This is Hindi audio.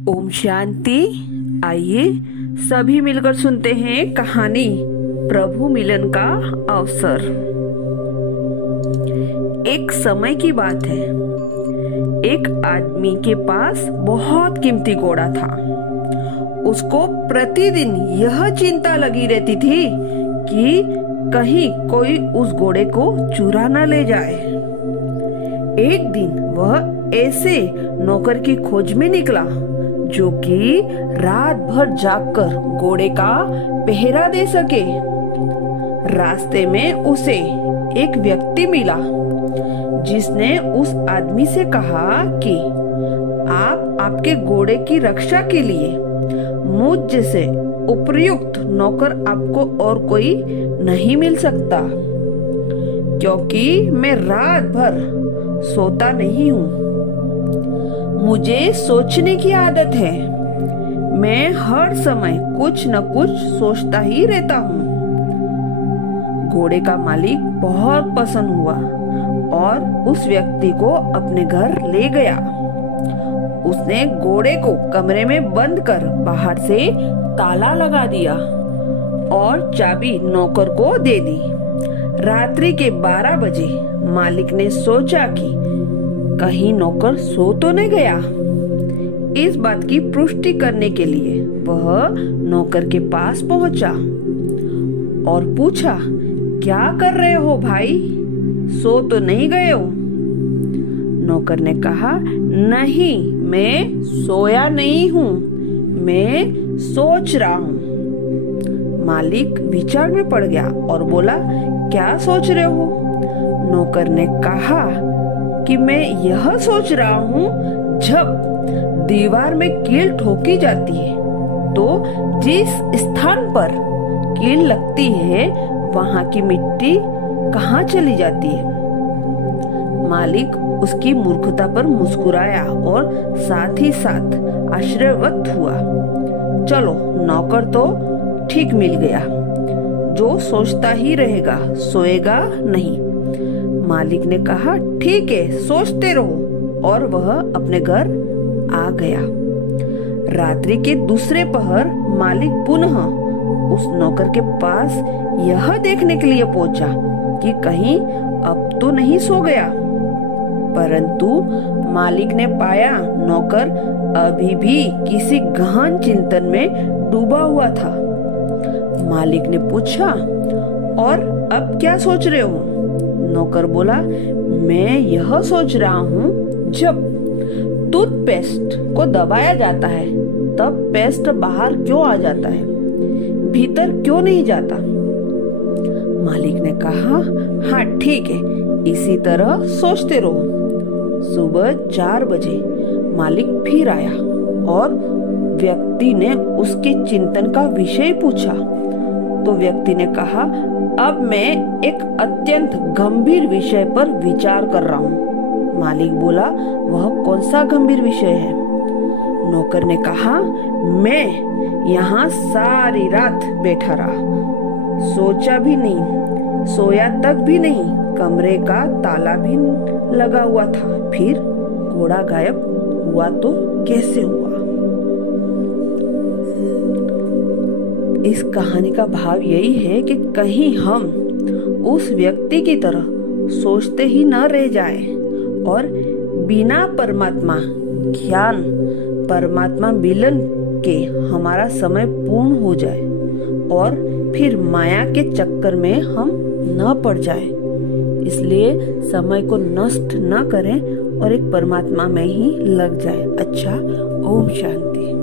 ओम शांति। आइए सभी मिलकर सुनते हैं कहानी प्रभु मिलन का अवसर। एक समय की बात है, एक आदमी के पास बहुत कीमती घोड़ा था। उसको प्रतिदिन यह चिंता लगी रहती थी कि कहीं कोई उस घोड़े को चुरा न ले जाए। एक दिन वह ऐसे नौकर की खोज में निकला जो कि रात भर जागकर घोड़े का पहरा दे सके। रास्ते में उसे एक व्यक्ति मिला जिसने उस आदमी से कहा कि आपके घोड़े की रक्षा के लिए मुझ जैसे उपयुक्त नौकर आपको और कोई नहीं मिल सकता, क्योंकि मैं रात भर सोता नहीं हूँ। मुझे सोचने की आदत है। मैं हर समय कुछ न कुछ सोचता ही रहता हूँ। घोड़े का मालिक बहुत पसंद हुआ और उस व्यक्ति को अपने घर ले गया। उसने घोड़े को कमरे में बंद कर बाहर से ताला लगा दिया और चाबी नौकर को दे दी। रात्रि के 12 बजे मालिक ने सोचा कि कहीं नौकर सो तो नहीं गया। इस बात की पुष्टि करने के लिए वह नौकर के पास पहुंचा और पूछा, क्या कर रहे हो भाई, सो तो नहीं गए हो? नौकर ने कहा, नहीं, मैं सोया नहीं हूँ, मैं सोच रहा हूँ। मालिक विचार में पड़ गया और बोला, क्या सोच रहे हो? नौकर ने कहा कि मैं यह सोच रहा हूँ, जब दीवार में कील ठोकी जाती है तो जिस स्थान पर कील लगती है वहाँ की मिट्टी कहाँ चली जाती है? मालिक उसकी मूर्खता पर मुस्कुराया और साथ ही साथ आश्चर्यवत हुआ। चलो, नौकर तो ठीक मिल गया, जो सोचता ही रहेगा, सोएगा नहीं। मालिक ने कहा, ठीक है, सोचते रहो, और वह अपने घर आ गया। रात्रि के दूसरे पहर मालिक पुनः उस नौकर के पास यह देखने के लिए पहुंचा कि कहीं अब तो नहीं सो गया। परंतु मालिक ने पाया नौकर अभी भी किसी गहन चिंतन में डूबा हुआ था। मालिक ने पूछा, और अब क्या सोच रहे हो? नौकर बोला, मैं यह सोच रहा हूँ, जब टूथपेस्ट को दबाया जाता है तब पेस्ट बाहर क्यों आ जाता है, भीतर क्यों नहीं जाता? मालिक ने कहा, हाँ ठीक है, इसी तरह सोचते रहो। सुबह 4 बजे मालिक फिर आया और व्यक्ति ने उसके चिंतन का विषय पूछा। तो व्यक्ति ने कहा, अब मैं एक अत्यंत गंभीर विषय पर विचार कर रहा हूँ। मालिक बोला, वह कौन सा गंभीर विषय है? नौकर ने कहा, मैं यहाँ सारी रात बैठा रहा, सोचा भी नहीं, सोया तक भी नहीं, कमरे का ताला भी लगा हुआ था, फिर घोड़ा गायब हुआ तो कैसे हुआ? इस कहानी का भाव यही है कि कहीं हम उस व्यक्ति की तरह सोचते ही न रह जाए और बिना परमात्मा ज्ञान, परमात्मा मिलन के हमारा समय पूर्ण हो जाए और फिर माया के चक्कर में हम न पड़ जाए। इसलिए समय को नष्ट न करें और एक परमात्मा में ही लग जाए। अच्छा, ओम शांति।